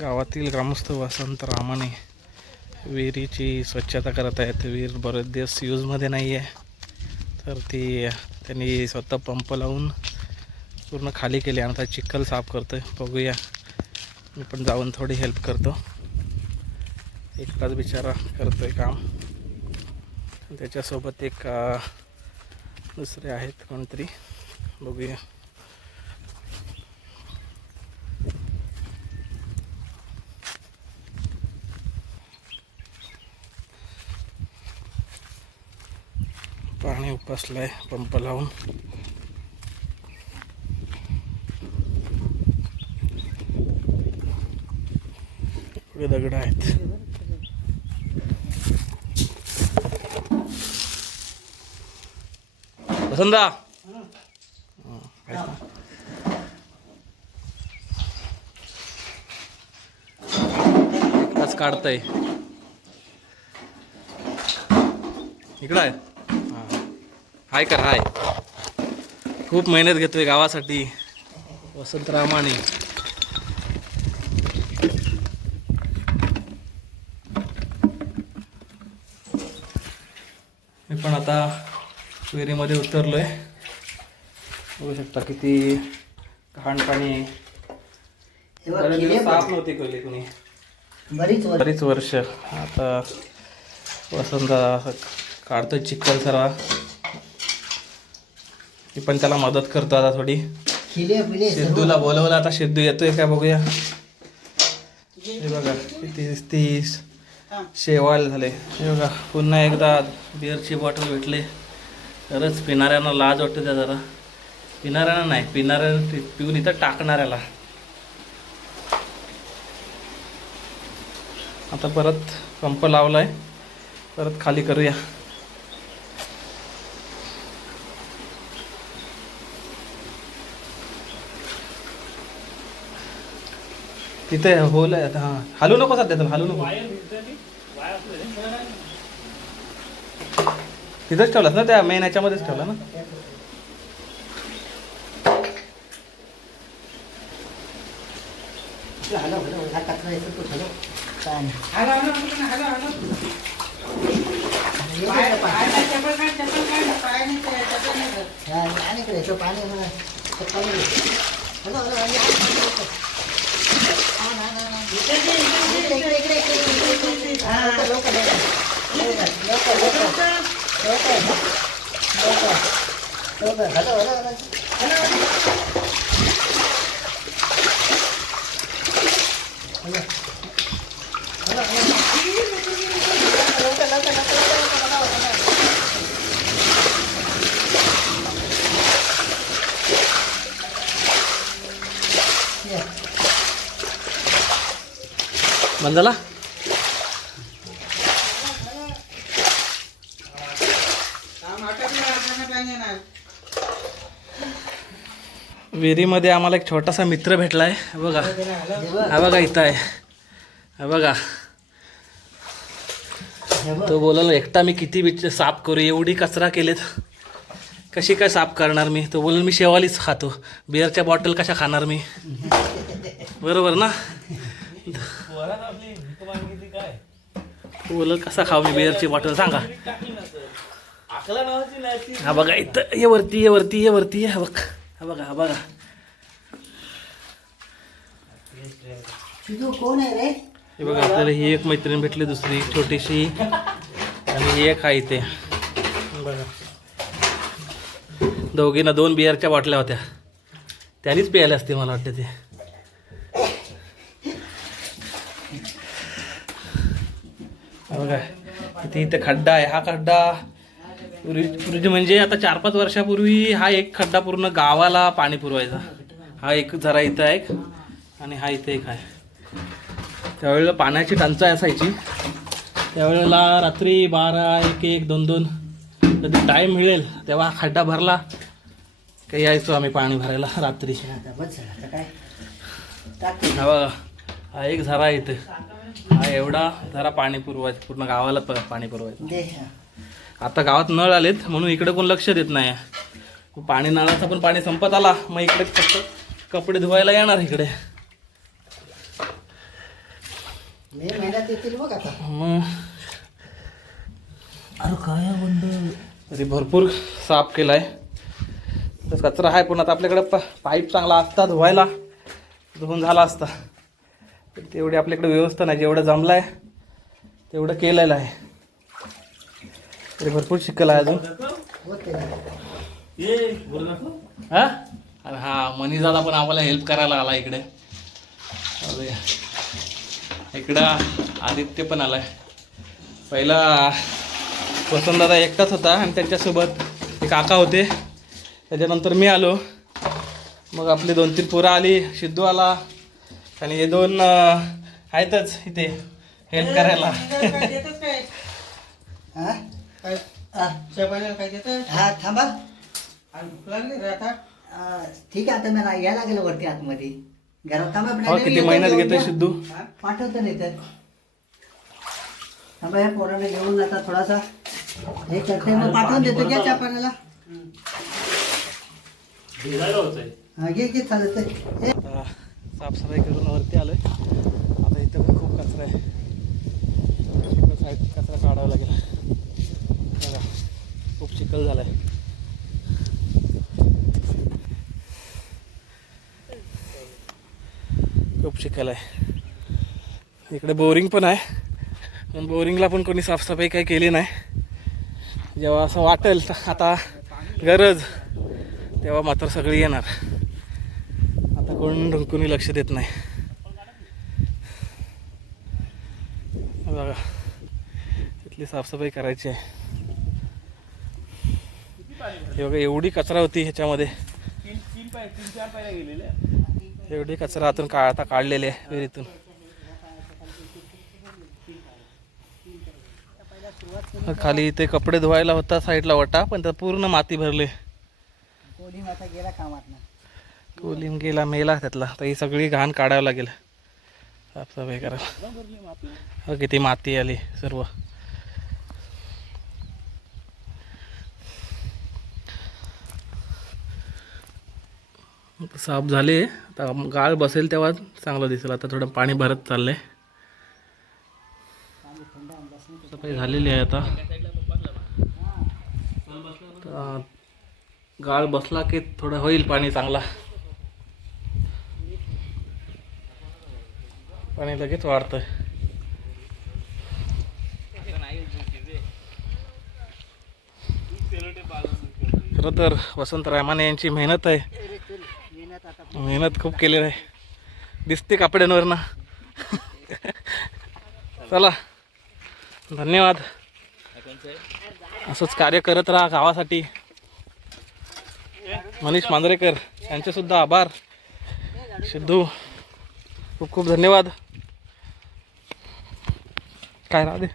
गावातील ग्रामस्थ वसंत रामाने विहिरीची स्वच्छता करत आहेत. विहीर बरेच दिवस यूजमध्ये नाही आहे, तर ती त्यांनी स्वतः पंप लावून पूर्ण खाली केली आणि आता चिखल साफ करतोय. बघूया, मी पण जाऊन थोडी हेल्प करतो. एकटाच बिचारा करतोय काम. त्याच्यासोबत एक दुसरे आहेत कोणतरी, बघूया. पाणी उपसलंय पंप लावून. पुढे दगड आहेत. वसंता एकटाच काढतय. इकडं आहे. हाय कर हाय. खूप मेहनत घेतोय गावासाठी वसंत रामाने. मी पण आता विहिरीमध्ये उतरलोय. बघू शकता किती घाण पाणी आहे. साफ नव्हती केली कुणी बरीच वर्ष. आता वसंत काढतोय चिखल सर्व. मी पण त्याला मदत करतो आता थोडी. सिद्धूला बोलवलं, आता सिद्धू येतोय का बघूया. हे बघा किती शेवाळ झाले. हे बघा पुन्हा एकदा बिअरची बॉटल भेटले. खरंच पिणाऱ्यांना लाज वाटते त्या जरा. पिणाऱ्यांना नाही, पिणाऱ्या पिऊन इथं टाकणाऱ्याला. आता परत पंप लावलाय, परत खाली करूया. तिथे होल आहे. हां, हलू नको सध्या, तर हलू नको. तिथंच ठेवलास ना, त्या मेन याच्यामध्येच ठेवला ना. बंद झाला. विहिरीमध्ये आम्हाला एक छोटासा मित्र भेटलाय. बघा, हा बघा इथं आहे. हा बघा, तो बोलायला एकटा मी किती साफ करू, एवढी कचरा केलेत, कशी काय साफ करणार मी. तो बोलला मी शेवालीच खातो, बिअरच्या बॉटल कशा खाणार मी. बरोबर ना. बोल कसा खाऊ मी बिअरची बॉटल सांगा. हा बघा इथं, ये वरती, ये वरती, ये वरती, हा बघ, हा बघा, हा बघा. हे बघा, आपल्याला ही एक मैत्रीण भेटली, दुसरी छोटीशी, आणि ही एक आहे इथे. बघा, दोघींना 2 बिअरच्या बाटल्या होत्या, त्यांनीच प्यायला असते मला वाटते ते. बघा किती इथे खड्डा आहे. हा खड्डा पूर्वी म्हणजे आता 4-5 वर्षापूर्वी हा एक खड्डा पूर्ण गावाला पाणी पुरवायचा. हा एक जरा इथं एक, आणि हा इथे एक आहे. त्यावेळेला पाण्याची टंचाई असायची. त्यावेळेला रात्री 12, 1, 2 कधी टाईम मिळेल तेव्हा हा खड्डा भरला काही यायचो आम्ही पाणी भरायला रात्री. हा बघा, हा एक झरा इथे, हा एवढा झरा पाणी पुरवायचं, पूर्ण गावाला पाणी पुरवायचं. आता गावात नळ आलेत म्हणून इकडे कोण लक्ष देत नाही. पाणी नळाचं पण पाणी संपत आला, मग इकडे फक्त कपडे धुवायला येणार इकडे. मे महिन्यात येतील बघ आता. मग अरे काय बंड. तरी भरपूर साफ केलाय. तर कचरा आहे पण आता आपल्याकडे पाईप चांगला असता धुवायला धुवून झाला असता. तर तेवढी आपल्याकडे व्यवस्था नाही. जेवढं जमलं आहे तेवढं केलेलं आहे. तरी भरपूर चिखल आहे अजून. हा आणि हा मनीदादा पण आम्हाला हेल्प करायला आला इकडे. इकडं आदित्य पण आलाय. पहिला वसंतदादा एकटाच होता आणि त्यांच्यासोबत ते काका होते. त्याच्यानंतर मी आलो. मग आपली 2-3 पोरं आली. सिद्धू आला आणि हे 2 आहेतच इथे हेल्प करायला. हा थांबा. ठीक आहे आता मला यायला लागेल वरती आतमध्ये घरात. थांबा. किती मेहनत घेतोय सिद्धू. पाठवतो नाही तर थांबा. या पोराला घेऊन आता थोडासा हे करते मग पाठवून देतो. घ्या चहा पाण्याला. हा घे घे चालत. साफसफाई करून वरती आलोय. आता इथं पण खूप कचरा आहे. साईड कचरा काढावा लागेल. बघा खूप चिखल झालाय. खूप चिखल आहे. इकडे बोरिंग पण आहे पण बोरिंगला पण कोणी साफसफाई काही केली नाही. जेव्हा असं वाटेल आता गरज तेव्हा मात्र सगळी येणार. आता कोणी लक्ष देत नाही. बघा इथली साफसफाई करायची आहे. हे बघा एवढी कचरा होती ह्याच्यामध्ये. एवढी कचरा आतून आता काढलेले आहे विहिरीतून. खाली इथे कपडे धुवायला होता साईडला वटा पण तर पूर्ण माती भरले. कोलिंग आता गेला कामात ना. कोलिंग गेला मेला त्यातला. तर ही सगळी घाण काढावं लागेल साफसफाई करायला. किती माती आली सर्व. साफ झाले. आता गाळ बसेल तेव्हा चांगलं दिसेल. आता थोडं पाणी भरत चाललंय. सफाई झालेली आहे आता. गाळ बसला की थोडं होईल पाणी चांगला. पाणी लगेच वाढतंय. खरं तर वसंत रायमाने यांची मेहनत आहे. मेहनत खूप केलेली आहे. दिसते कपड्यांवर ना. चला धन्यवाद. असंच कार्य करत राहा गावासाठी. मनीष मांजरेकर यांचे सुद्धा आभार. सिद्धू खूप खूप धन्यवाद. काय राहते